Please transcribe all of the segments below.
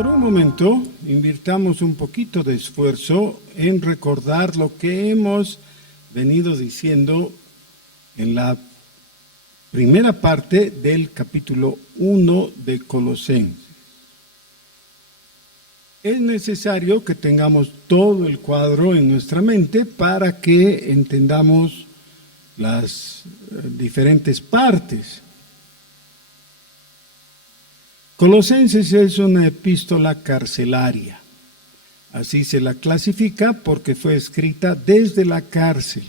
Por un momento, invirtamos un poquito de esfuerzo en recordar lo que hemos venido diciendo en la primera parte del capítulo 1 de Colosenses. Es necesario que tengamos todo el cuadro en nuestra mente para que entendamos las diferentes partes. Colosenses es una epístola carcelaria. Así se la clasifica porque fue escrita desde la cárcel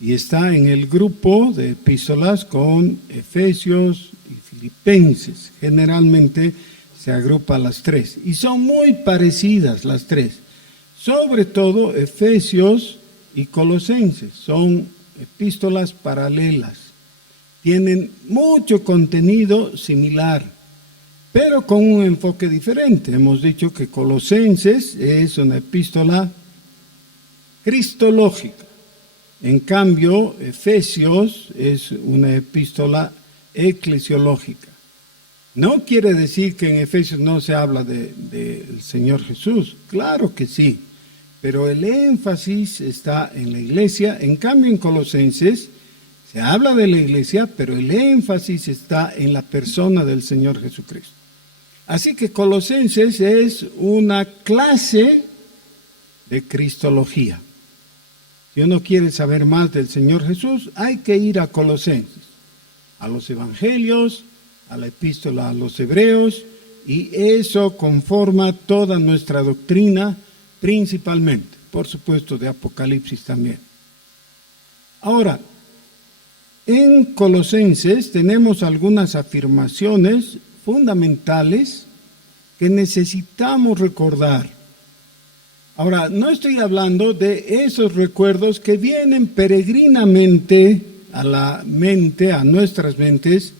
y está en el grupo de epístolas con Efesios y Filipenses. Generalmente se agrupa las tres y son muy parecidas las tres. Sobre todo Efesios y Colosenses son epístolas paralelas. Tienen mucho contenido similar, pero con un enfoque diferente. Hemos dicho que Colosenses es una epístola cristológica. En cambio, Efesios es una epístola eclesiológica. No quiere decir que en Efesios no se habla del Señor Jesús. Claro que sí, pero el énfasis está en la iglesia. En cambio, en Colosenses se habla de la iglesia, pero el énfasis está en la persona del Señor Jesucristo. Así que Colosenses es una clase de cristología. Si uno quiere saber más del Señor Jesús, hay que ir a Colosenses, a los evangelios, a la epístola a los hebreos, y eso conforma toda nuestra doctrina, principalmente, por supuesto, de Apocalipsis también. Ahora, en Colosenses tenemos algunas afirmaciones fundamentales que necesitamos recordar. Ahora, no estoy hablando de esos recuerdos que vienen peregrinamente a la mente, a nuestras mentes,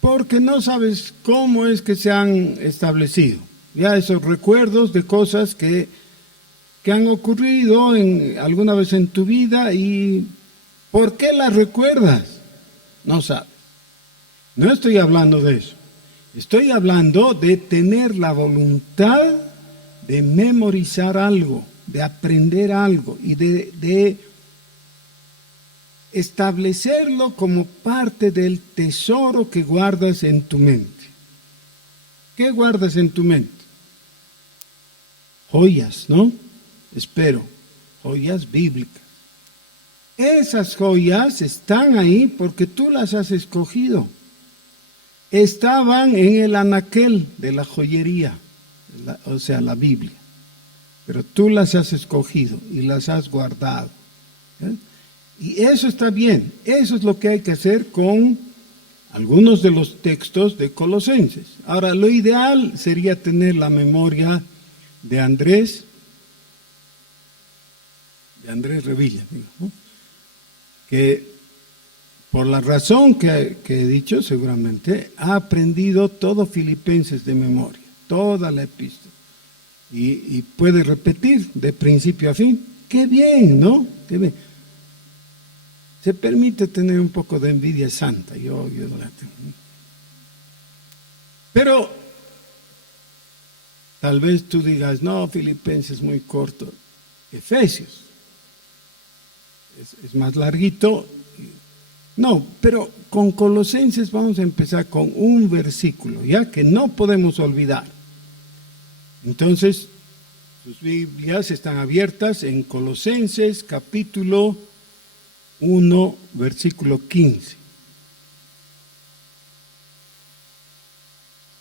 porque no sabes cómo es que se han establecido. Ya esos recuerdos de cosas que han ocurrido alguna vez en tu vida y ¿por qué las recuerdas? No sabes. No estoy hablando de eso. Estoy hablando de tener la voluntad de memorizar algo, de aprender algo y de establecerlo como parte del tesoro que guardas en tu mente. ¿Qué guardas en tu mente? Joyas, ¿no? Espero, joyas bíblicas. Esas joyas están ahí porque tú las has escogido. Estaban en el anaquel de la joyería, o sea, la Biblia. Pero tú las has escogido y las has guardado. Y eso está bien. Eso es lo que hay que hacer con algunos de los textos de Colosenses. Ahora, lo ideal sería tener la memoria de Andrés Revilla, ¿no? Que por la razón que he dicho, seguramente, ha aprendido todo Filipenses de memoria, toda la epístola. Y puede repetir de principio a fin. ¡Qué bien!, ¿no? ¡Qué bien! Se permite tener un poco de envidia santa. Yo no la tengo. Pero tal vez tú digas, no, Filipenses es muy corto. Efesios es más larguito. No, pero con Colosenses vamos a empezar con un versículo, ya que no podemos olvidar. Entonces, sus Biblias están abiertas en Colosenses capítulo 1, versículo 15.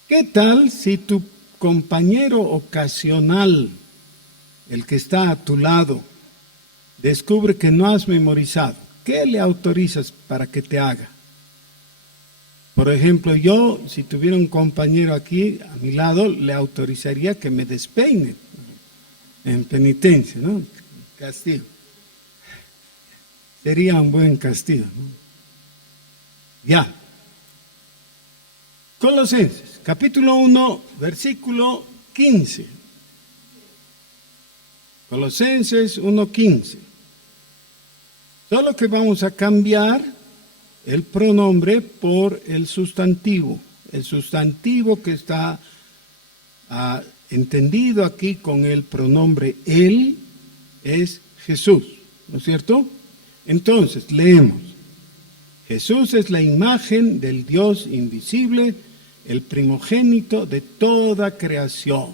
¿Qué tal si tu compañero ocasional, el que está a tu lado, descubre que no has memorizado? ¿Qué le autorizas para que te haga? Por ejemplo, yo, si tuviera un compañero aquí a mi lado, le autorizaría que me despeine en penitencia, ¿no? Castigo. Sería un buen castigo, ¿no? Ya. Colosenses, capítulo 1, versículo 15. Colosenses 1:15. Solo que vamos a cambiar el pronombre por el sustantivo. El sustantivo que está entendido aquí con el pronombre él es Jesús, ¿no es cierto? Entonces, leemos. Jesús es la imagen del Dios invisible, el primogénito de toda creación.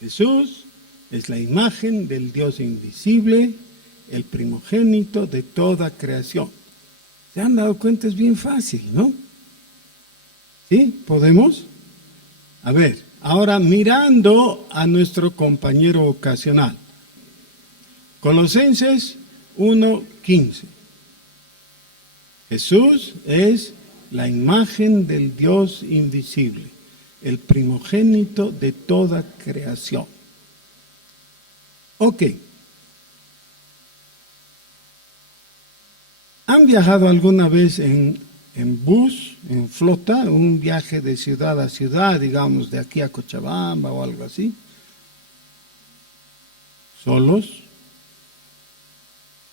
Jesús es la imagen del Dios invisible, el primogénito de toda creación. ¿Se han dado cuenta? Es bien fácil, ¿no? ¿Sí? ¿Podemos? A ver, ahora mirando a nuestro compañero ocasional. Colosenses 1:15. Jesús es la imagen del Dios invisible, el primogénito de toda creación. Ok. ¿Han viajado alguna vez en bus, en flota, un viaje de ciudad a ciudad, digamos, de aquí a Cochabamba o algo así? ¿Solos?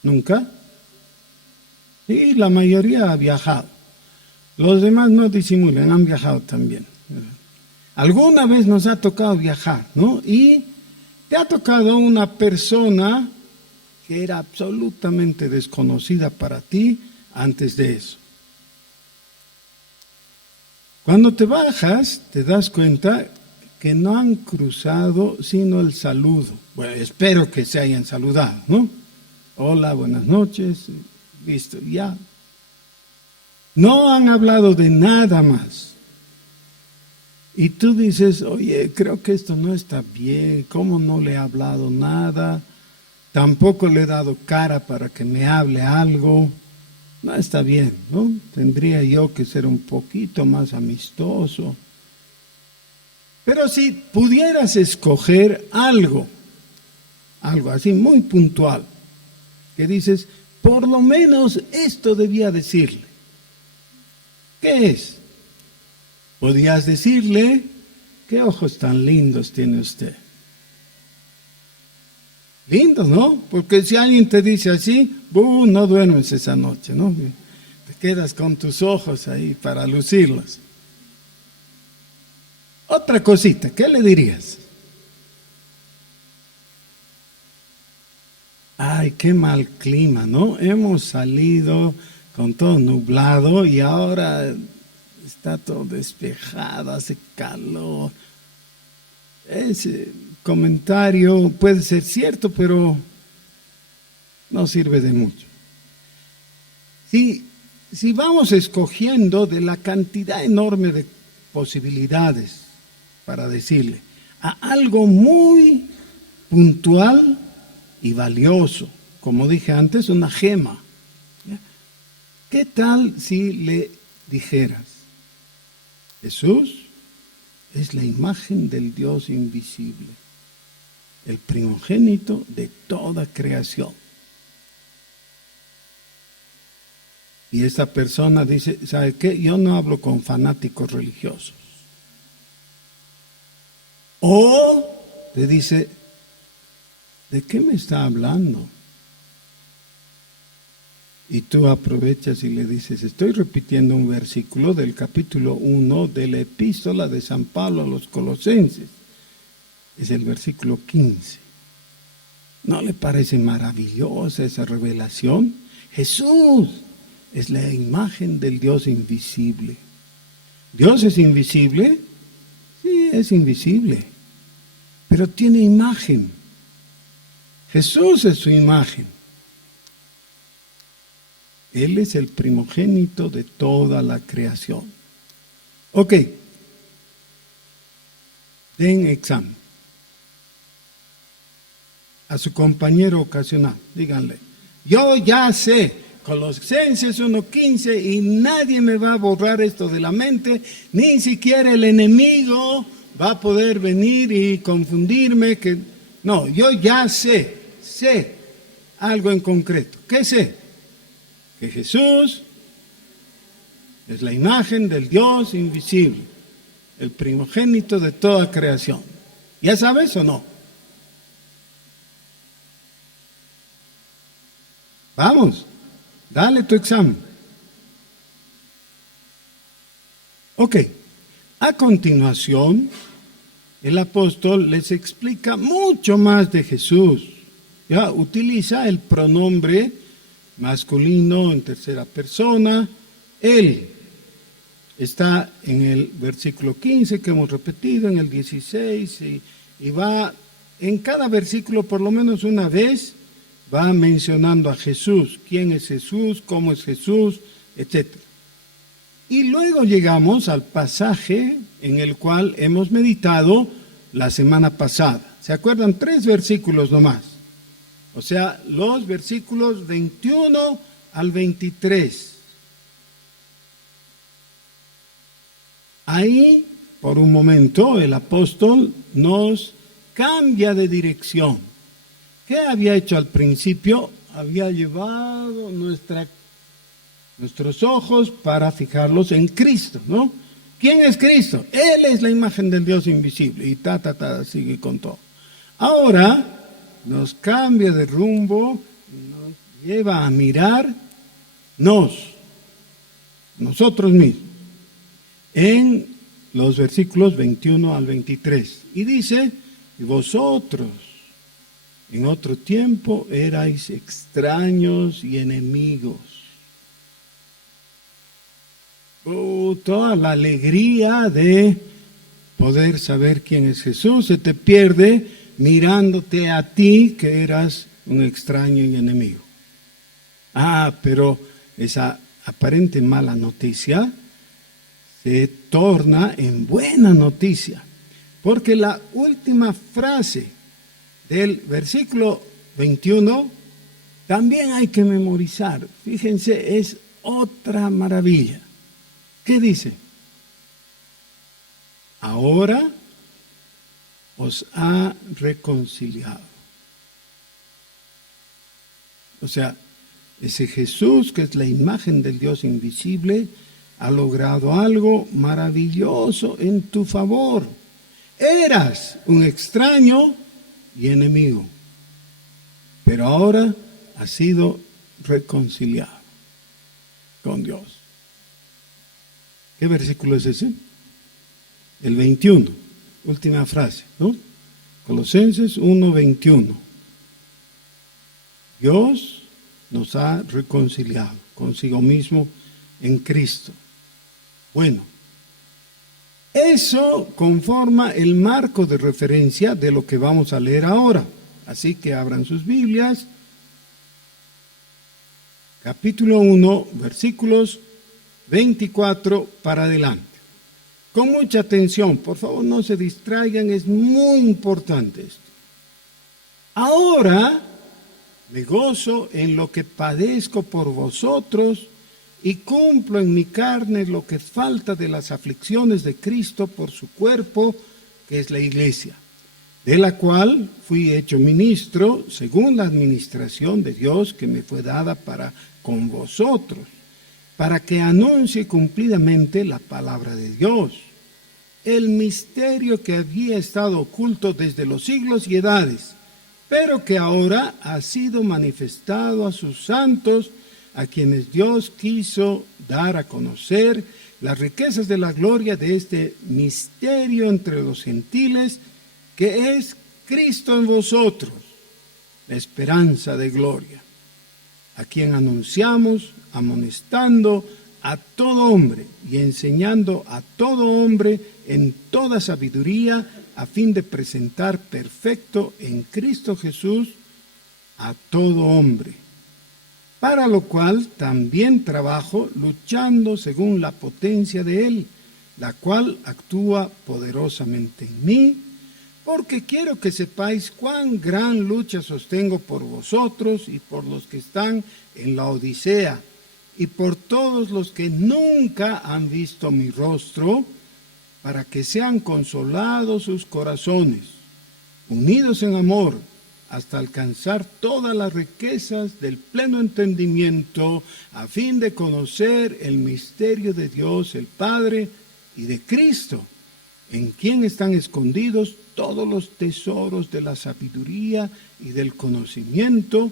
¿Nunca? Sí, la mayoría ha viajado. Los demás no disimulan, han viajado también. Alguna vez nos ha tocado viajar, ¿no? Y te ha tocado una persona que era absolutamente desconocida para ti antes de eso. Cuando te bajas, te das cuenta que no han cruzado sino el saludo. Bueno, espero que se hayan saludado, ¿no? Hola, buenas noches, listo, ya. No han hablado de nada más. Y tú dices, oye, creo que esto no está bien, ¿cómo no le he hablado nada? Tampoco le he dado cara para que me hable algo. No está bien, ¿no? Tendría yo que ser un poquito más amistoso. Pero si pudieras escoger algo así muy puntual, que dices, por lo menos esto debía decirle. ¿Qué es? Podías decirle, ¿qué ojos tan lindos tiene usted? Lindos, ¿no? Porque si alguien te dice así, no duermes esa noche, ¿no? Te quedas con tus ojos ahí para lucirlos. Otra cosita, ¿qué le dirías? Ay, qué mal clima, ¿no? Hemos salido con todo nublado y ahora está todo despejado, hace calor. Ese comentario puede ser cierto, pero no sirve de mucho. Si vamos escogiendo de la cantidad enorme de posibilidades para decirle a algo muy puntual y valioso, como dije antes, una gema. ¿Qué tal si le dijeras, Jesús es la imagen del Dios invisible, el primogénito de toda creación? Y esa persona dice, ¿sabe qué? Yo no hablo con fanáticos religiosos. O te dice, ¿de qué me está hablando? Y tú aprovechas y le dices, estoy repitiendo un versículo del capítulo 1 de la epístola de San Pablo a los Colosenses. Es el versículo 15. ¿No le parece maravillosa esa revelación? Jesús es la imagen del Dios invisible. ¿Dios es invisible? Sí, es invisible, pero tiene imagen. Jesús es su imagen. Él es el primogénito de toda la creación. Ok, den examen a su compañero ocasional. Díganle, yo ya sé Colosenses 1:15 y nadie me va a borrar esto de la mente, ni siquiera el enemigo va a poder venir y confundirme. No, yo ya sé algo en concreto. ¿Qué sé? Que Jesús es la imagen del Dios invisible, el primogénito de toda creación. ¿Ya sabes o no? Vamos, dale tu examen. Ok, a continuación, el apóstol les explica mucho más de Jesús. Ya utiliza el pronombre masculino en tercera persona, él. Está en el versículo 15 que hemos repetido, en el 16, y va en cada versículo por lo menos una vez, va mencionando a Jesús, quién es Jesús, cómo es Jesús, etc. Y luego llegamos al pasaje en el cual hemos meditado la semana pasada. ¿Se acuerdan? 3 versículos nomás. O sea, los versículos 21 al 23. Ahí, por un momento, el apóstol nos cambia de dirección. ¿Qué había hecho al principio? Había llevado nuestros ojos para fijarlos en Cristo, ¿no? ¿Quién es Cristo? Él es la imagen del Dios invisible. Y sigue con todo. Ahora nos cambia de rumbo, nos lleva a mirar nosotros mismos, en los versículos 21 al 23. Y dice, y vosotros en otro tiempo erais extraños y enemigos. Toda la alegría de poder saber quién es Jesús se te pierde mirándote a ti que eras un extraño y enemigo. Pero esa aparente mala noticia se torna en buena noticia, porque la última frase del versículo 21 también hay que memorizar. Fíjense, es otra maravilla. ¿Qué dice? Ahora os ha reconciliado. O sea, ese Jesús que es la imagen del Dios invisible ha logrado algo maravilloso en tu favor. Eras un extraño y enemigo, pero ahora has sido reconciliado con Dios. ¿Qué versículo es ese? El 21, última frase, ¿no? Colosenses 1:21. Dios nos ha reconciliado consigo mismo en Cristo. Bueno, eso conforma el marco de referencia de lo que vamos a leer ahora. Así que abran sus Biblias. Capítulo 1, versículos 24 para adelante. Con mucha atención, por favor, no se distraigan, es muy importante esto. Ahora me gozo en lo que padezco por vosotros y cumplo en mi carne lo que falta de las aflicciones de Cristo por su cuerpo, que es la iglesia, de la cual fui hecho ministro según la administración de Dios que me fue dada para con vosotros, para que anuncie cumplidamente la palabra de Dios, el misterio que había estado oculto desde los siglos y edades, pero que ahora ha sido manifestado a sus santos, a quienes Dios quiso dar a conocer las riquezas de la gloria de este misterio entre los gentiles, que es Cristo en vosotros, la esperanza de gloria, a quien anunciamos, amonestando a todo hombre y enseñando a todo hombre en toda sabiduría, a fin de presentar perfecto en Cristo Jesús a todo hombre. Para lo cual también trabajo luchando según la potencia de Él, la cual actúa poderosamente en mí, porque quiero que sepáis cuán gran lucha sostengo por vosotros y por los que están en la Odisea, y por todos los que nunca han visto mi rostro, para que sean consolados sus corazones, unidos en amor, hasta alcanzar todas las riquezas del pleno entendimiento, a fin de conocer el misterio de Dios el Padre y de Cristo, en quien están escondidos todos los tesoros de la sabiduría y del conocimiento.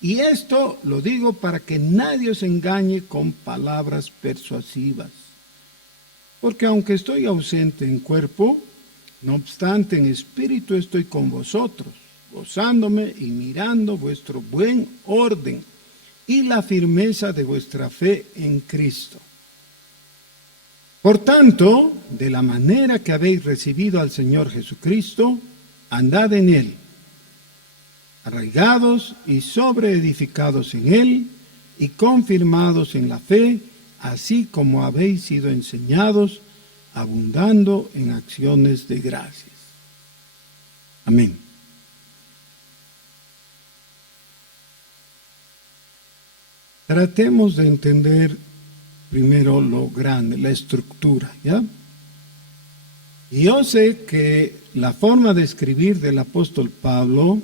Y esto lo digo para que nadie os engañe con palabras persuasivas, porque aunque estoy ausente en cuerpo, no obstante en espíritu estoy con vosotros, gozándome y mirando vuestro buen orden y la firmeza de vuestra fe en Cristo. Por tanto, de la manera que habéis recibido al Señor Jesucristo, andad en Él, arraigados y sobreedificados en Él, y confirmados en la fe, así como habéis sido enseñados, abundando en acciones de gracias. Amén. Tratemos de entender primero lo grande, la estructura, ¿ya? Y yo sé que la forma de escribir del apóstol Pablo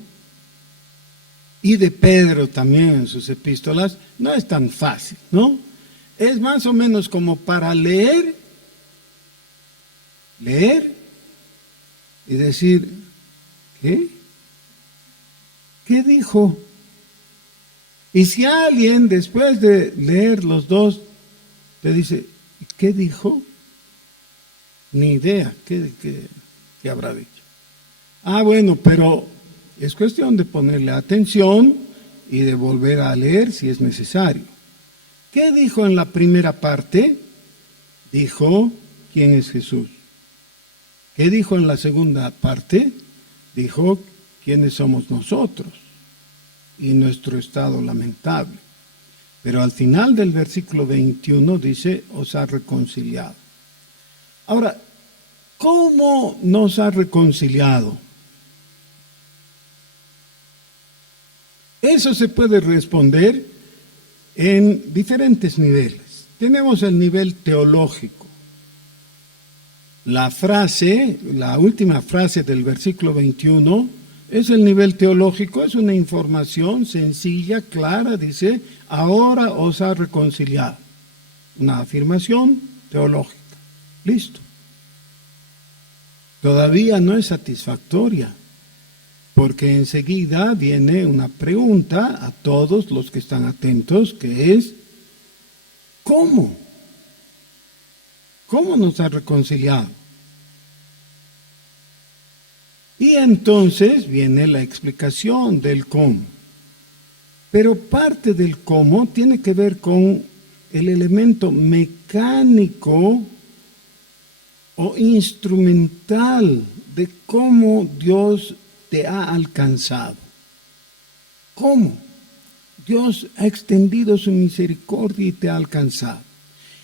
y de Pedro también en sus epístolas no es tan fácil, ¿no? Es más o menos como para leer y decir, ¿qué? ¿Qué dijo? Y si alguien después de leer los dos te dice, ¿qué dijo? Ni idea, ¿qué habrá dicho? Ah, bueno, pero es cuestión de ponerle atención y de volver a leer si es necesario. ¿Qué dijo en la primera parte? Dijo, ¿quién es Jesús? ¿Qué dijo en la segunda parte? Dijo, ¿quiénes somos nosotros? Y nuestro estado lamentable. Pero al final del versículo 21 dice, os ha reconciliado. Ahora, ¿cómo nos ha reconciliado? Eso se puede responder en diferentes niveles. Tenemos el nivel teológico. La última frase del versículo 21 es el nivel teológico, es una información sencilla, clara, dice, ahora os ha reconciliado. Una afirmación teológica. Listo. Todavía no es satisfactoria, porque enseguida viene una pregunta a todos los que están atentos, que es, ¿cómo? ¿Cómo nos ha reconciliado? Y entonces viene la explicación del cómo. Pero parte del cómo tiene que ver con el elemento mecánico o instrumental de cómo Dios te ha alcanzado. ¿Cómo? Dios ha extendido su misericordia y te ha alcanzado.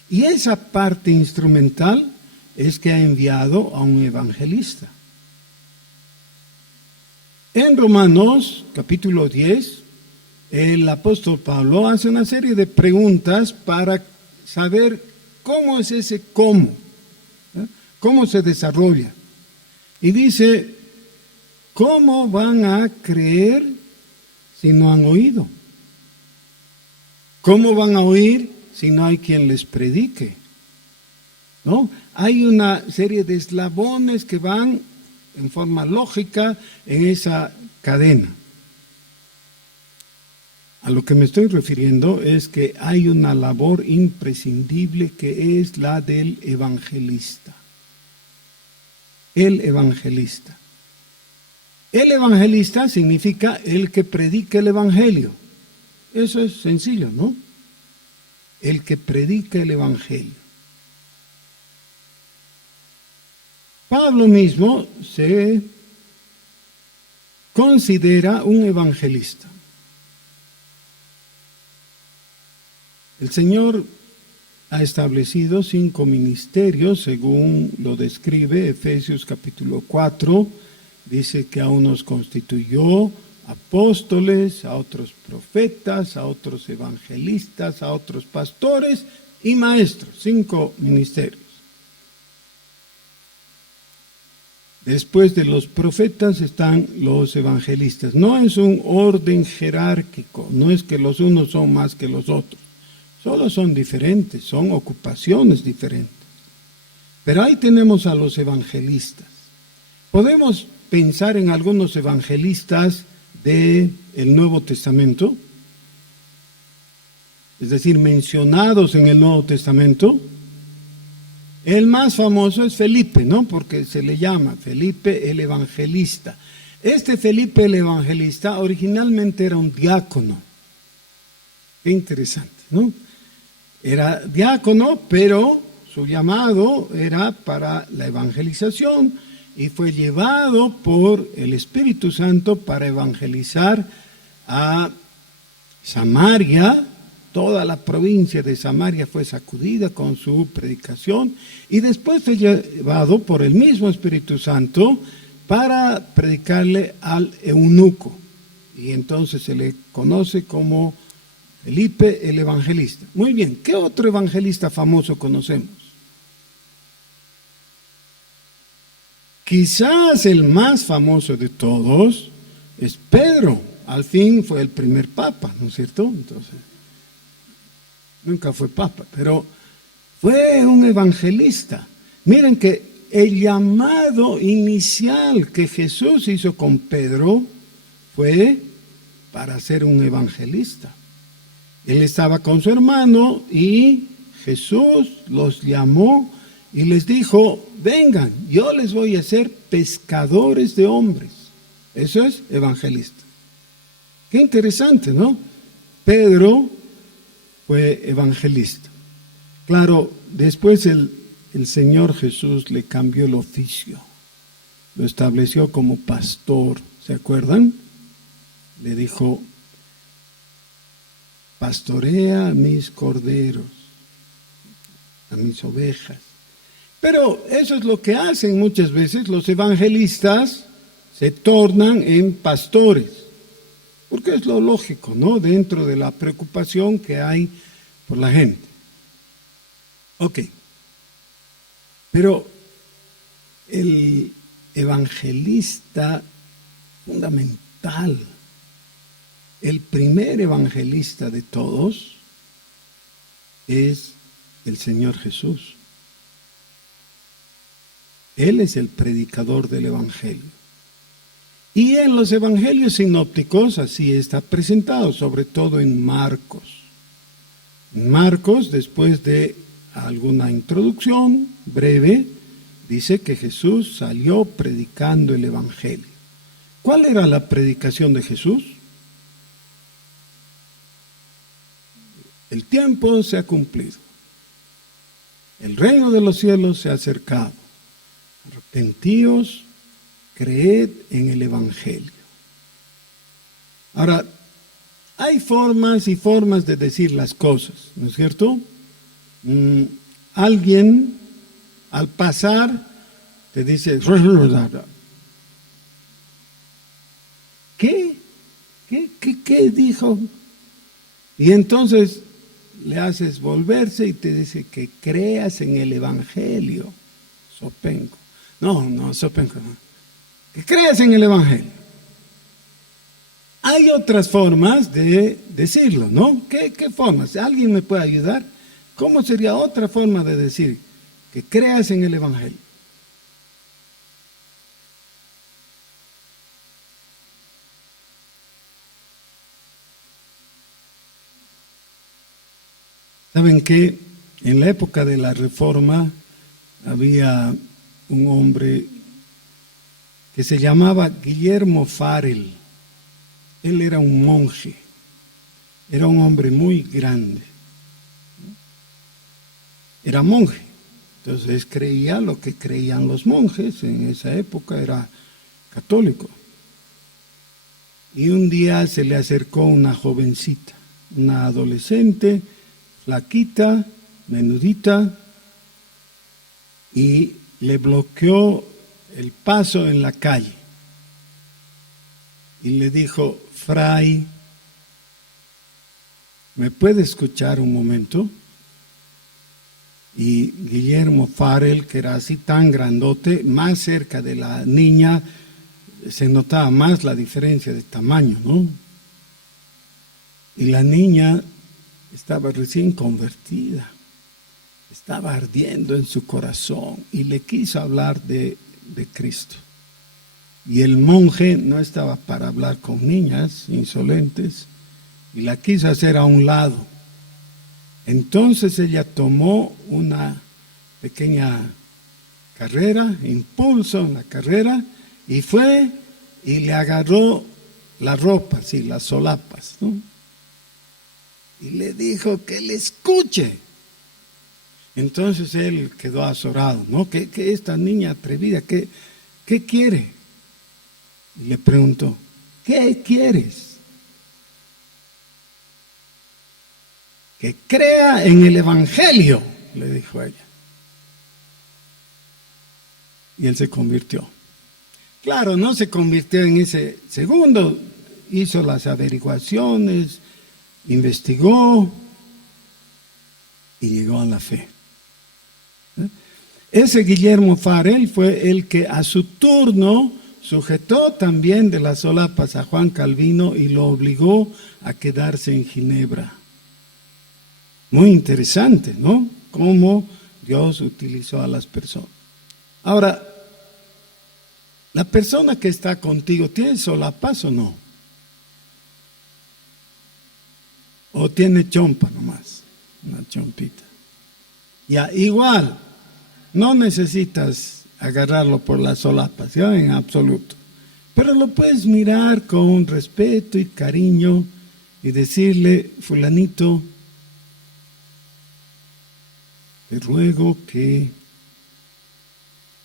Y esa parte instrumental es que ha enviado a un evangelista. En Romanos capítulo 10, el apóstol Pablo hace una serie de preguntas para saber cómo es ese cómo, ¿eh? Cómo se desarrolla. Y dice, ¿cómo van a creer si no han oído? ¿Cómo van a oír si no hay quien les predique? ¿No? Hay una serie de eslabones que van en forma lógica en esa cadena. A lo que me estoy refiriendo es que hay una labor imprescindible que es la del evangelista. El evangelista. El evangelista significa el que predica el evangelio. Eso es sencillo, ¿no? El que predica el evangelio. Pablo mismo se considera un evangelista. El Señor ha establecido 5 ministerios, según lo describe Efesios capítulo 4. Dice que a unos constituyó apóstoles, a otros profetas, a otros evangelistas, a otros pastores y maestros. 5 ministerios. Después de los profetas están los evangelistas. No es un orden jerárquico, no es que los unos son más que los otros. Solo son diferentes, son ocupaciones diferentes. Pero ahí tenemos a los evangelistas. Podemos pensar en algunos evangelistas del Nuevo Testamento, es decir, mencionados en el Nuevo Testamento. El más famoso es Felipe, ¿no? Porque se le llama Felipe el Evangelista. Este Felipe el Evangelista originalmente era un diácono. Qué interesante, ¿no? Era diácono, pero su llamado era para la evangelización y fue llevado por el Espíritu Santo para evangelizar a Samaria. Toda la provincia de Samaria fue sacudida con su predicación y después fue llevado por el mismo Espíritu Santo para predicarle al eunuco. Y entonces se le conoce como Felipe el Evangelista. Muy bien, ¿qué otro evangelista famoso conocemos? Quizás el más famoso de todos es Pedro. Al fin fue el primer papa, ¿no es cierto? Entonces, nunca fue papa, pero fue un evangelista. Miren que el llamado inicial que Jesús hizo con Pedro fue para ser un evangelista. Él estaba con su hermano y Jesús los llamó y les dijo, vengan, yo les voy a hacer pescadores de hombres. Eso es evangelista. Qué interesante, ¿no? Pedro fue evangelista. Claro, después el Señor Jesús le cambió el oficio. Lo estableció como pastor. ¿Se acuerdan? Le dijo, pastorea a mis corderos, a mis ovejas. Pero eso es lo que hacen muchas veces. Los evangelistas se tornan en pastores. Porque es lo lógico, ¿no? Dentro de la preocupación que hay por la gente. Ok. Pero el evangelista fundamental, el primer evangelista de todos, es el Señor Jesús. Él es el predicador del evangelio. Y en los evangelios sinópticos así está presentado, sobre todo en Marcos. En Marcos, después de alguna introducción breve, dice que Jesús salió predicando el evangelio. ¿Cuál era la predicación de Jesús? El tiempo se ha cumplido. El reino de los cielos se ha acercado. Arrepentíos, creed en el evangelio. Ahora, hay formas y formas de decir las cosas, ¿no es cierto? Alguien al pasar te dice, ¿Qué dijo? Y entonces le haces volverse y te dice que creas en el evangelio. Sopenco. No, sopenco no. Que creas en el evangelio. Hay otras formas de decirlo, ¿no? ¿Qué formas? ¿Alguien me puede ayudar? ¿Cómo sería otra forma de decir que creas en el evangelio? ¿Saben qué? En la época de la Reforma había un hombre que se llamaba Guillermo Farel. Él era un monje, era un hombre muy grande. Era monje, entonces creía lo que creían los monjes, en esa época era católico. Y un día se le acercó una jovencita, una adolescente, flaquita, menudita, y le bloqueó el paso en la calle. Y le dijo, Fray, ¿me puede escuchar un momento? Y Guillermo Farel, que era así tan grandote, más cerca de la niña, se notaba más la diferencia de tamaño, ¿no? Y la niña estaba recién convertida, estaba ardiendo en su corazón y le quiso hablar de Cristo. Y el monje no estaba para hablar con niñas insolentes y la quiso hacer a un lado. Entonces ella tomó una pequeña carrera, impulso en la carrera, y fue y le agarró la ropa, sí, las solapas, ¿no? Y le dijo que le escuche. Entonces él quedó azorado, ¿no? ¿Qué esta niña atrevida, qué quiere? Y le preguntó, ¿qué quieres? Que crea en el Evangelio, le dijo ella. Y él se convirtió. Claro, no se convirtió en ese segundo, hizo las averiguaciones, investigó y llegó a la fe. Ese Guillermo Farel fue el que a su turno sujetó también de las solapas a Juan Calvino y lo obligó a quedarse en Ginebra. Muy interesante, ¿no? Cómo Dios utilizó a las personas. Ahora, la persona que está contigo, ¿tiene solapas o no? ¿O tiene chompa nomás? Una chompita. Ya, igual, no necesitas agarrarlo por las solapas, ya en absoluto. Pero lo puedes mirar con respeto y cariño y decirle, fulanito, te ruego que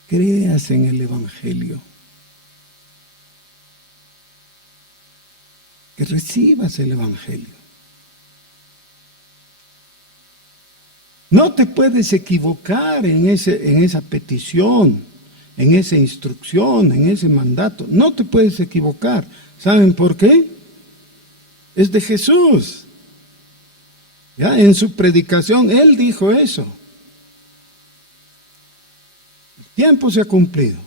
creas en el Evangelio, que recibas el Evangelio. No te puedes equivocar en esa petición, en esa instrucción, en ese mandato. No te puedes equivocar. ¿Saben por qué? Es de Jesús. ¿Ya? En su predicación, Él dijo eso. El tiempo se ha cumplido.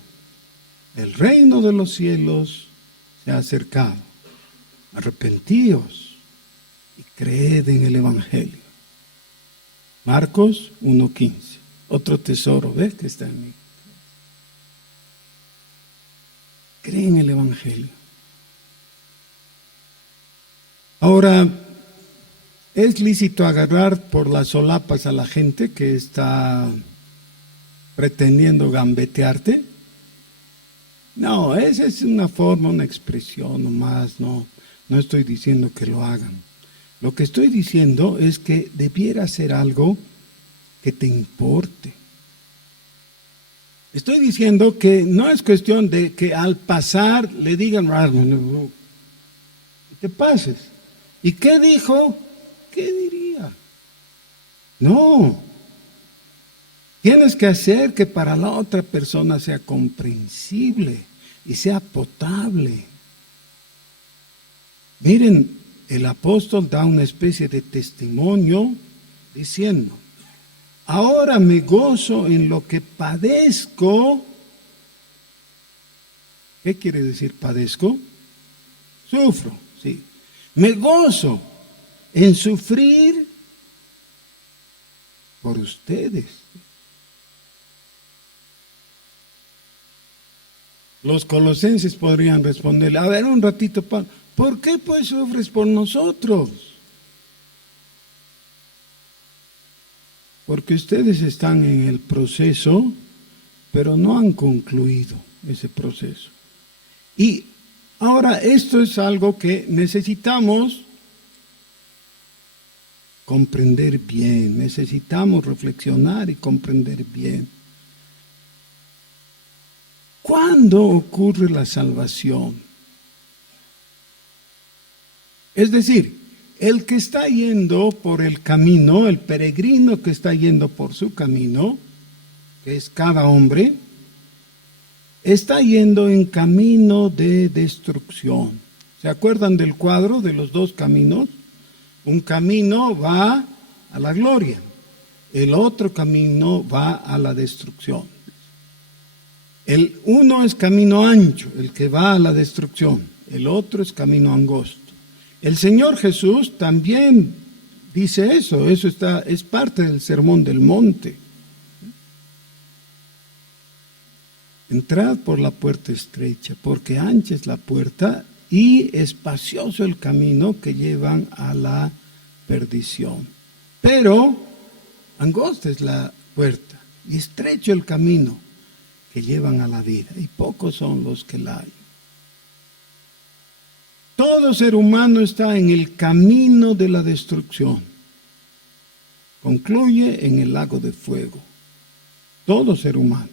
El reino de los cielos se ha acercado. Arrepentíos y creed en el Evangelio. Marcos 1:15. Otro tesoro, ¿ves? Que está en mí. Cree en el Evangelio. Ahora, ¿es lícito agarrar por las solapas a la gente que está pretendiendo gambetearte? No, esa es una forma, una expresión nomás, no estoy diciendo que lo hagan. Lo que estoy diciendo es que debiera ser algo que te importe. Estoy diciendo que no es cuestión de que al pasar le digan, no, te pases. ¿Y qué dijo? ¿Qué diría? No. Tienes que hacer que para la otra persona sea comprensible y sea potable. Miren, el apóstol da una especie de testimonio diciendo, ahora me gozo en lo que padezco. ¿Qué quiere decir padezco? Sufro, sí. Me gozo en sufrir por ustedes. Los colosenses podrían responderle, a ver un ratito, Pablo, ¿por qué pues sufres por nosotros? Porque ustedes están en el proceso, pero no han concluido ese proceso. Y ahora esto es algo que necesitamos comprender bien, necesitamos reflexionar y comprender bien. ¿Cuándo ocurre la salvación? Es decir, el que está yendo por el camino, el peregrino que está yendo por su camino, que es cada hombre, está yendo en camino de destrucción. ¿Se acuerdan del cuadro de los dos caminos? Un camino va a la gloria, el otro camino va a la destrucción. El uno es camino ancho, el que va a la destrucción, el otro es camino angosto. El Señor Jesús también dice eso es parte del Sermón del Monte. Entrad por la puerta estrecha, porque ancha es la puerta y espacioso el camino que llevan a la perdición. Pero angosta es la puerta y estrecho el camino que llevan a la vida, y pocos son los que la hay. Todo ser humano está en el camino de la destrucción. Concluye en el lago de fuego. Todo ser humano.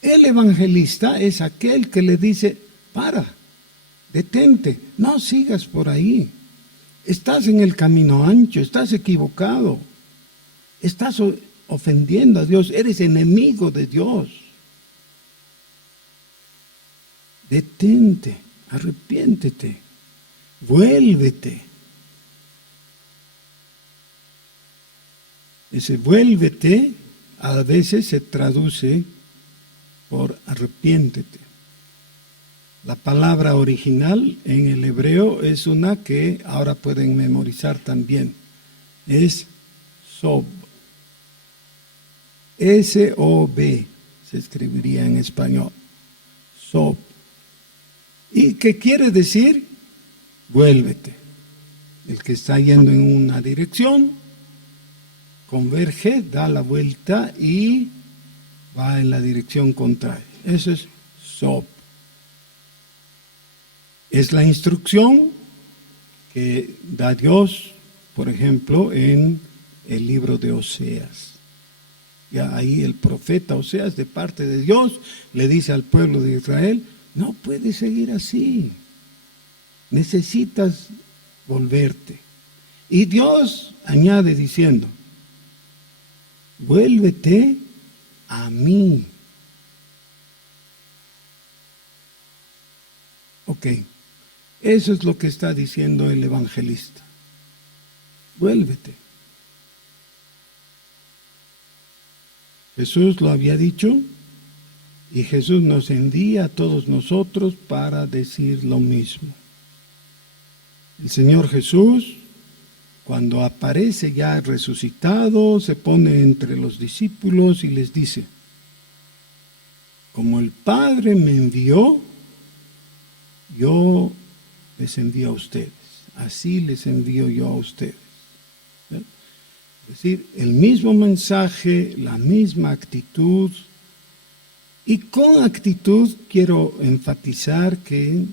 El evangelista es aquel que le dice, para, detente, no sigas por ahí. Estás en el camino ancho, estás equivocado. Estás ofendiendo a Dios, eres enemigo de Dios. Detente, arrepiéntete, vuélvete. Ese vuélvete a veces se traduce por arrepiéntete. La palabra original en el hebreo es una que ahora pueden memorizar también. Es sob. S-O-B se escribiría en español. Sob. ¿Y qué quiere decir? Vuélvete. El que está yendo en una dirección, converge, da la vuelta y va en la dirección contraria. Eso es sob. Es la instrucción que da Dios, por ejemplo, en el libro de Oseas. Ya ahí el profeta Oseas, de parte de Dios, le dice al pueblo de Israel, no puedes seguir así, necesitas volverte. Y Dios añade diciendo, vuélvete a mí. Ok, eso es lo que está diciendo el evangelista. Vuélvete. Jesús lo había dicho y Jesús nos envía a todos nosotros para decir lo mismo. El Señor Jesús, cuando aparece ya resucitado, se pone entre los discípulos y les dice, como el Padre me envió, yo les envío a ustedes. Así les envío yo a ustedes. Es decir, el mismo mensaje, la misma actitud. Y con actitud quiero enfatizar que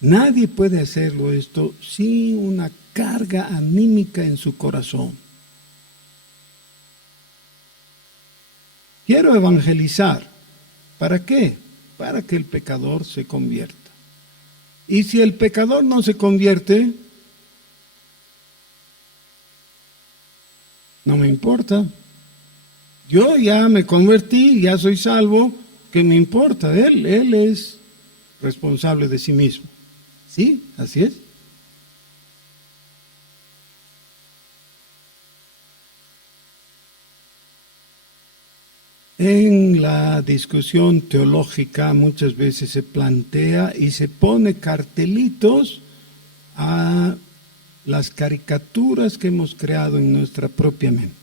nadie puede hacerlo esto sin una carga anímica en su corazón. Quiero evangelizar. ¿Para qué? Para que el pecador se convierta. Y si el pecador no se convierte, no me importa. Yo ya me convertí, ya soy salvo, ¿qué me importa? Él es responsable de sí mismo. ¿Sí? Así es. En la discusión teológica muchas veces se plantea y se pone cartelitos a las caricaturas que hemos creado en nuestra propia mente.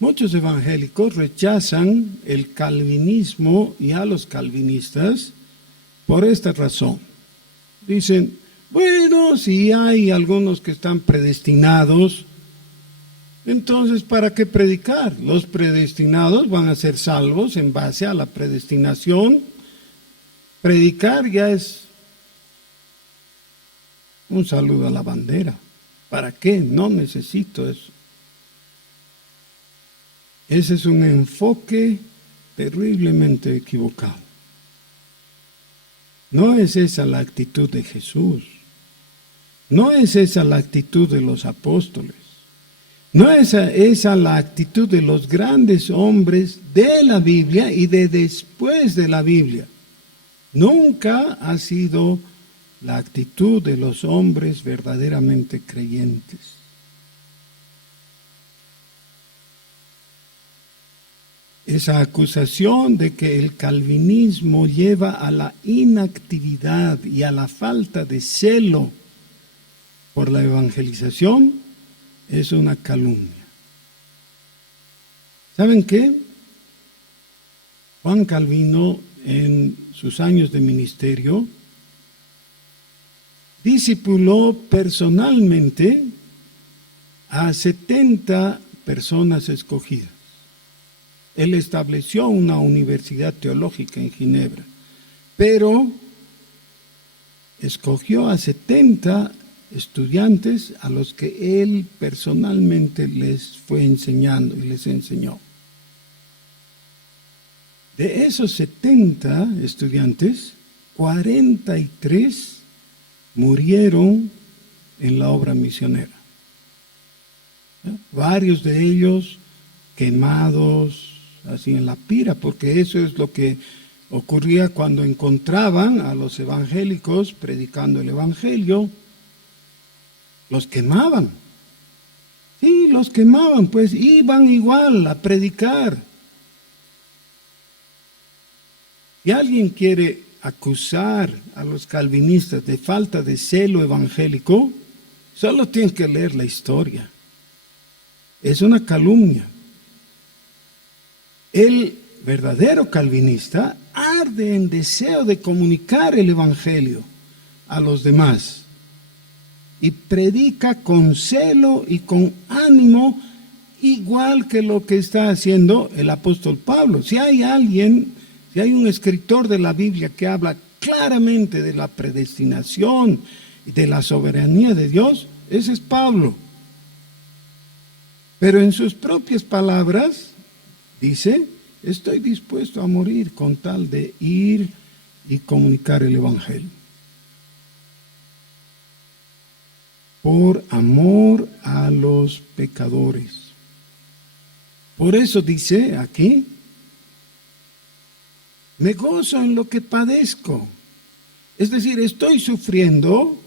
Muchos evangélicos rechazan el calvinismo y a los calvinistas por esta razón. Dicen, bueno, si hay algunos que están predestinados, entonces, ¿para qué predicar? Los predestinados van a ser salvos en base a la predestinación. Predicar ya es un saludo a la bandera. ¿Para qué? No necesito eso. Ese es un enfoque terriblemente equivocado. No es esa la actitud de Jesús. No es esa la actitud de los apóstoles. No es esa la actitud de los grandes hombres de la Biblia y de después de la Biblia. Nunca ha sido la actitud de los hombres verdaderamente creyentes. Esa acusación de que el calvinismo lleva a la inactividad y a la falta de celo por la evangelización es una calumnia. ¿Saben qué? Juan Calvino, en sus años de ministerio, discipuló personalmente a 70 personas escogidas. Él estableció una universidad teológica en Ginebra, pero escogió a 70 estudiantes a los que él personalmente les fue enseñando y les enseñó. De esos 70 estudiantes, 43 murieron en la obra misionera. Varios de ellos quemados así en la pira, porque eso es lo que ocurría cuando encontraban a los evangélicos predicando el evangelio. Los quemaban. Sí, los quemaban, pues iban igual a predicar. Si alguien quiere acusar a los calvinistas de falta de celo evangélico, solo tienen que leer la historia. Es una calumnia. El verdadero calvinista arde en deseo de comunicar el evangelio a los demás y predica con celo y con ánimo, igual que lo que está haciendo el apóstol Pablo. Si hay un escritor de la Biblia que habla claramente de la predestinación y de la soberanía de Dios, ese es Pablo. Pero en sus propias palabras dice: estoy dispuesto a morir con tal de ir y comunicar el evangelio. Por amor a los pecadores. Por eso dice aquí: me gozo en lo que padezco. Es decir, estoy sufriendo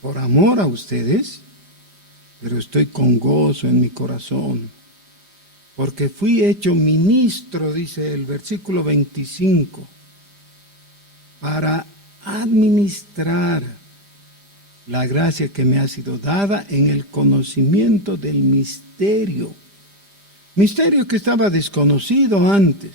por amor a ustedes, pero estoy con gozo en mi corazón, porque fui hecho ministro, dice el versículo 25, para administrar la gracia que me ha sido dada en el conocimiento del misterio que estaba desconocido antes,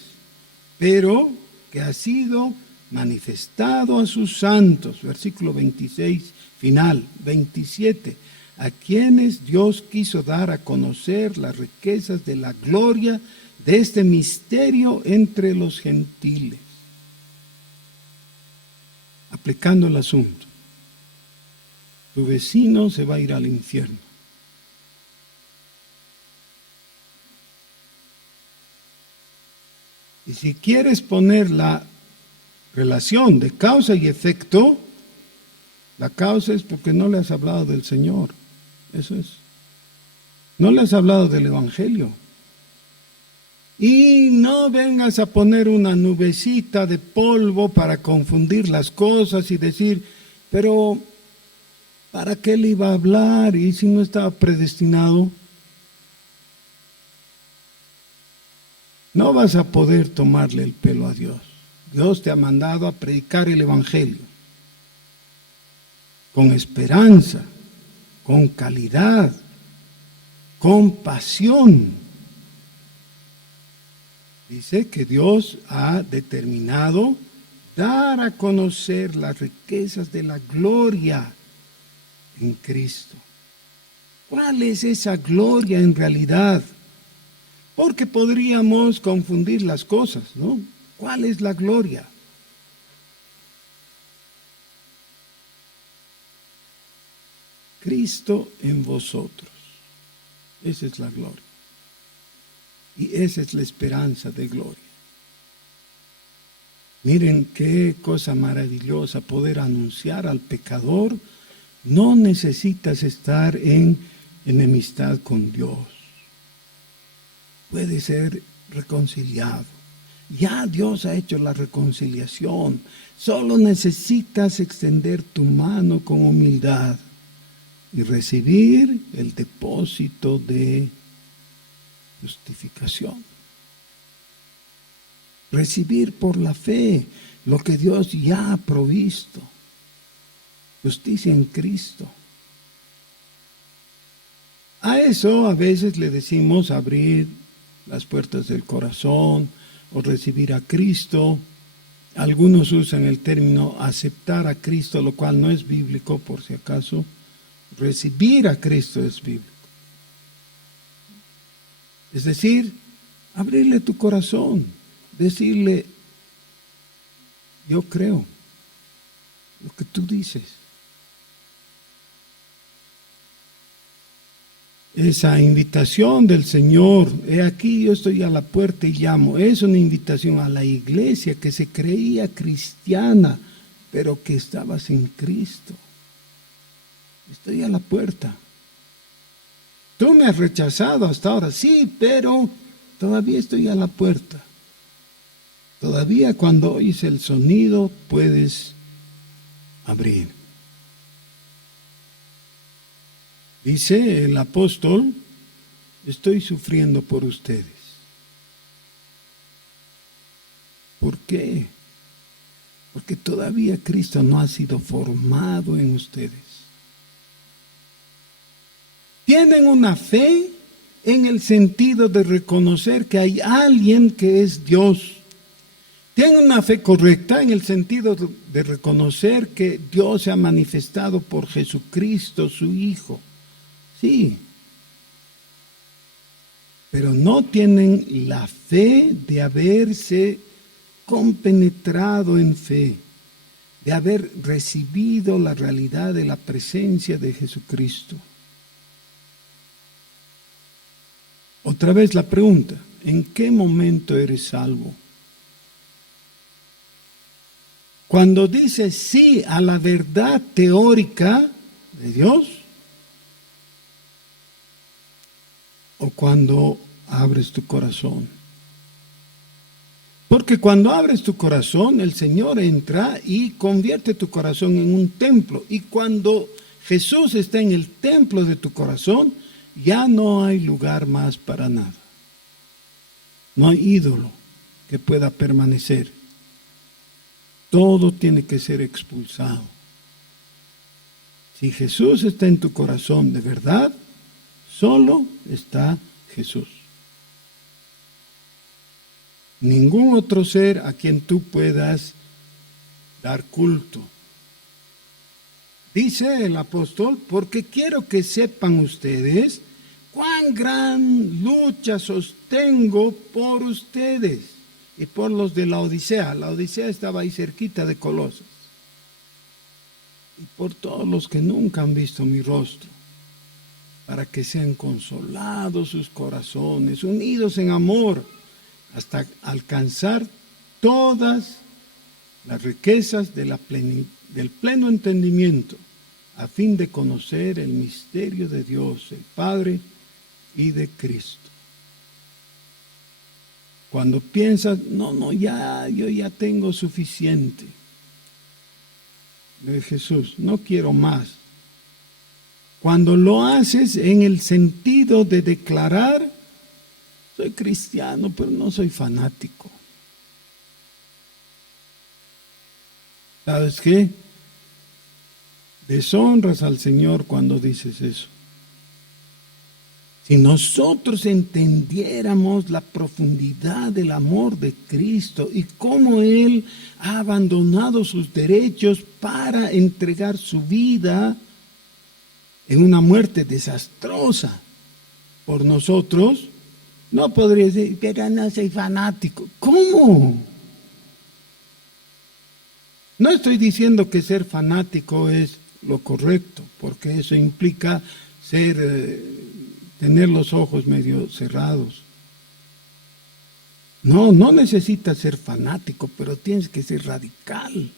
pero que ha sido manifestado a sus santos, versículo 26, final, 27, a quienes Dios quiso dar a conocer las riquezas de la gloria de este misterio entre los gentiles. Aplicando el asunto, tu vecino se va a ir al infierno. Y si quieres poner la relación de causa y efecto, la causa es porque no le has hablado del Señor. Eso es. No le has hablado del Evangelio. Y no vengas a poner una nubecita de polvo para confundir las cosas y decir: pero ¿para qué le iba a hablar? Y si no estaba predestinado. No vas a poder tomarle el pelo a Dios. Dios te ha mandado a predicar el Evangelio con esperanza, con calidad, con pasión. Dice que Dios ha determinado dar a conocer las riquezas de la gloria en Cristo. ¿Cuál es esa gloria en realidad? Porque podríamos confundir las cosas, ¿no? ¿Cuál es la gloria? Cristo en vosotros. Esa es la gloria. Y esa es la esperanza de gloria. Miren qué cosa maravillosa poder anunciar al pecador. No necesitas estar en enemistad con Dios. Puede ser reconciliado. Ya Dios ha hecho la reconciliación. Solo necesitas extender tu mano con humildad y recibir el depósito de justificación. Recibir por la fe lo que Dios ya ha provisto. Justicia en Cristo. A eso a veces le decimos abrir las puertas del corazón o recibir a Cristo. Algunos usan el término aceptar a Cristo, lo cual no es bíblico, por si acaso. Recibir a Cristo es bíblico. Es decir, abrirle tu corazón, decirle, yo creo lo que tú dices. Esa invitación del Señor, he aquí yo estoy a la puerta y llamo, es una invitación a la iglesia que se creía cristiana, pero que estaba sin Cristo. Estoy a la puerta. Tú me has rechazado hasta ahora, sí, pero todavía estoy a la puerta. Todavía cuando oyes el sonido puedes abrir. Dice el apóstol, estoy sufriendo por ustedes. ¿Por qué? Porque todavía Cristo no ha sido formado en ustedes. Tienen una fe en el sentido de reconocer que hay alguien que es Dios. Tienen una fe correcta en el sentido de reconocer que Dios se ha manifestado por Jesucristo, su Hijo. Sí, pero no tienen la fe de haberse compenetrado en fe, de haber recibido la realidad de la presencia de Jesucristo. Otra vez la pregunta, ¿en qué momento eres salvo? Cuando dices sí a la verdad teórica de Dios, o cuando abres tu corazón. Porque cuando abres tu corazón, el Señor entra y convierte tu corazón en un templo. Y cuando Jesús está en el templo de tu corazón, ya no hay lugar más para nada. No hay ídolo que pueda permanecer. Todo tiene que ser expulsado. Si Jesús está en tu corazón de verdad, solo está Jesús. Ningún otro ser a quien tú puedas dar culto. Dice el apóstol, porque quiero que sepan ustedes cuán gran lucha sostengo por ustedes y por los de la Odisea. La Odisea estaba ahí cerquita de Colosas. Y por todos los que nunca han visto mi rostro, para que sean consolados sus corazones, unidos en amor, hasta alcanzar todas las riquezas de del pleno entendimiento, a fin de conocer el misterio de Dios, el Padre y de Cristo. Cuando piensas, no, yo ya tengo suficiente de Jesús, no quiero más. Cuando lo haces en el sentido de declarar, soy cristiano, pero no soy fanático. ¿Sabes qué? Deshonras al Señor cuando dices eso. Si nosotros entendiéramos la profundidad del amor de Cristo y cómo Él ha abandonado sus derechos para entregar su vida en una muerte desastrosa por nosotros, no podría decir, pero no soy fanático. ¿Cómo? No estoy diciendo que ser fanático es lo correcto, porque eso implica tener los ojos medio cerrados. No necesitas ser fanático, pero tienes que ser radical.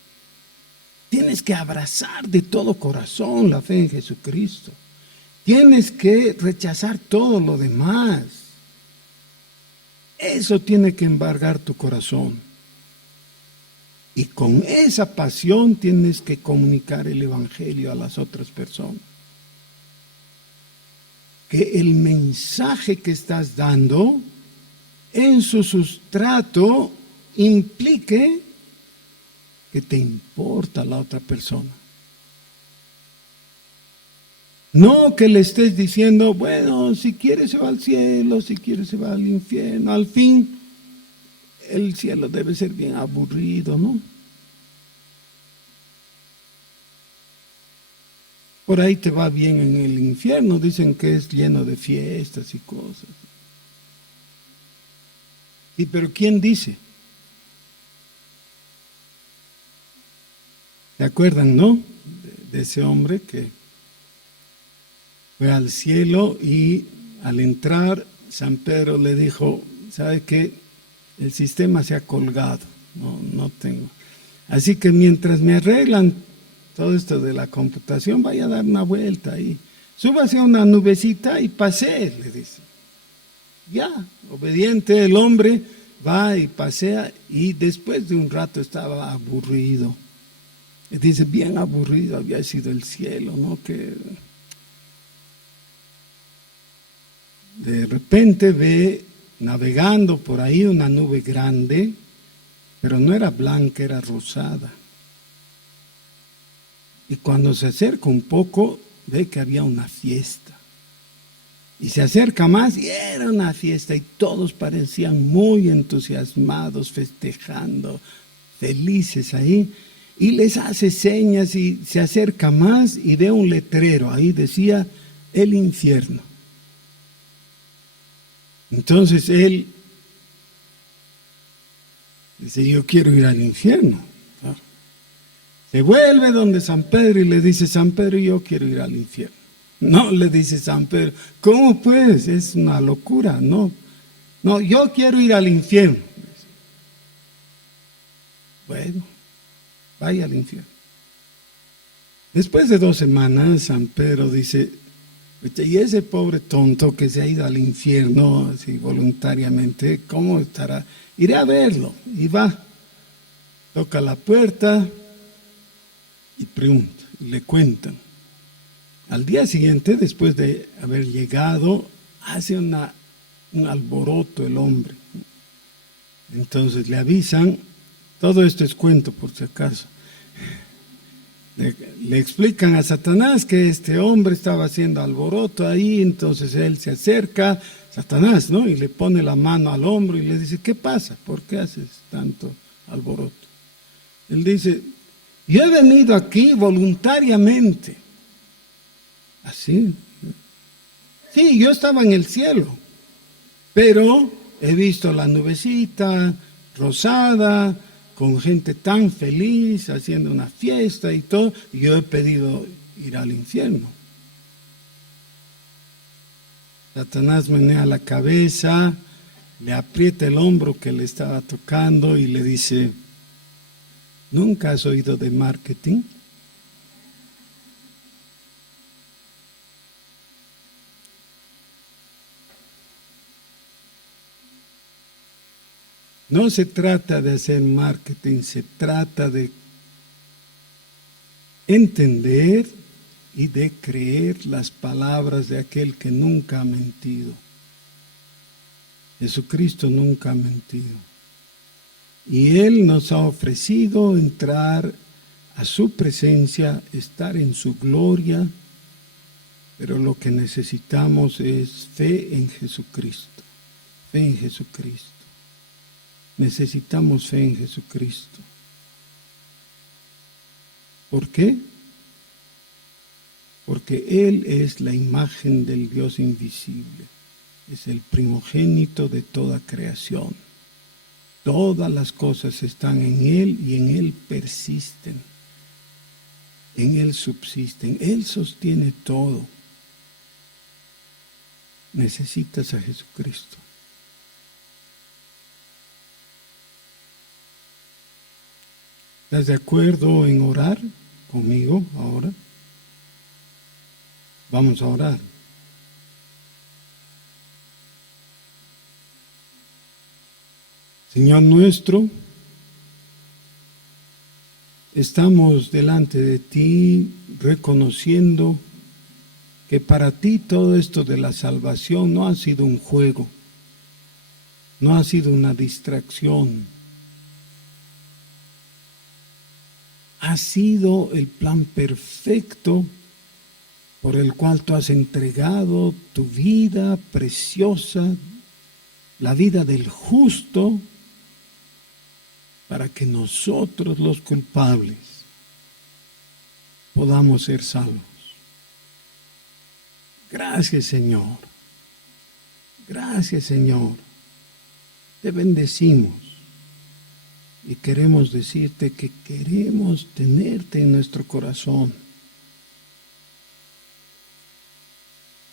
Tienes que abrazar de todo corazón la fe en Jesucristo. Tienes que rechazar todo lo demás. Eso tiene que embargar tu corazón. Y con esa pasión tienes que comunicar el Evangelio a las otras personas. Que el mensaje que estás dando en su sustrato implique que te importa la otra persona. No que le estés diciendo, bueno, si quiere se va al cielo, si quiere se va al infierno. Al fin, el cielo debe ser bien aburrido, ¿no? Por ahí te va bien en el infierno, dicen que es lleno de fiestas y cosas. Sí, pero ¿quién dice? ¿Se acuerdan, no? De ese hombre que fue al cielo y al entrar San Pedro le dijo, ¿sabe qué? El sistema se ha colgado, no tengo. Así que mientras me arreglan todo esto de la computación, vaya a dar una vuelta ahí. Súbase a una nubecita y pasee, le dice. Ya, obediente el hombre, va y pasea y después de un rato estaba aburrido. Y dice, bien aburrido había sido el cielo, ¿no? Que de repente ve navegando por ahí una nube grande, pero no era blanca, era rosada. Y cuando se acerca un poco, ve que había una fiesta. Y se acerca más y era una fiesta y todos parecían muy entusiasmados, festejando, felices ahí. Y les hace señas y se acerca más y ve un letrero. Ahí decía, el infierno. Entonces él dice, yo quiero ir al infierno. Claro. Se vuelve donde San Pedro y le dice, San Pedro, yo quiero ir al infierno. No, le dice San Pedro, ¿cómo pues? Es una locura, no. No, yo quiero ir al infierno. Bueno, vaya al infierno. Después de 2 semanas, San Pedro dice, y ese pobre tonto que se ha ido al infierno así voluntariamente, ¿cómo estará? Iré a verlo. Y va, toca la puerta y pregunta, y le cuentan. Al día siguiente, después de haber llegado, hace un alboroto el hombre. Entonces le avisan, todo esto es cuento por si acaso. Le explican a Satanás que este hombre estaba haciendo alboroto ahí, entonces él se acerca, Satanás, ¿no? Y le pone la mano al hombro y le dice, ¿qué pasa? ¿Por qué haces tanto alboroto? Él dice, yo he venido aquí voluntariamente. Así. Sí, yo estaba en el cielo, pero he visto la nubecita rosada, con gente tan feliz, haciendo una fiesta y todo, y yo he pedido ir al infierno. Satanás menea la cabeza, le aprieta el hombro que le estaba tocando y le dice, ¿nunca has oído de marketing? No se trata de hacer marketing, se trata de entender y de creer las palabras de aquel que nunca ha mentido. Jesucristo nunca ha mentido. Y Él nos ha ofrecido entrar a su presencia, estar en su gloria, pero lo que necesitamos es fe en Jesucristo, fe en Jesucristo. Necesitamos fe en Jesucristo. ¿Por qué? Porque Él es la imagen del Dios invisible. Es el primogénito de toda creación. Todas las cosas están en Él y en Él persisten. En Él subsisten. Él sostiene todo. Necesitas a Jesucristo. ¿Estás de acuerdo en orar conmigo ahora? Vamos a orar. Señor nuestro, estamos delante de ti reconociendo que para ti todo esto de la salvación no ha sido un juego, no ha sido una distracción. Ha sido el plan perfecto por el cual tú has entregado tu vida preciosa, la vida del justo, para que nosotros los culpables podamos ser salvos. Gracias, Señor. Gracias, Señor. Te bendecimos y queremos decirte que queremos tenerte en nuestro corazón.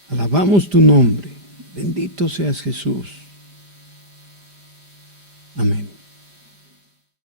Alabamos tu nombre. Bendito seas Jesús. Amén.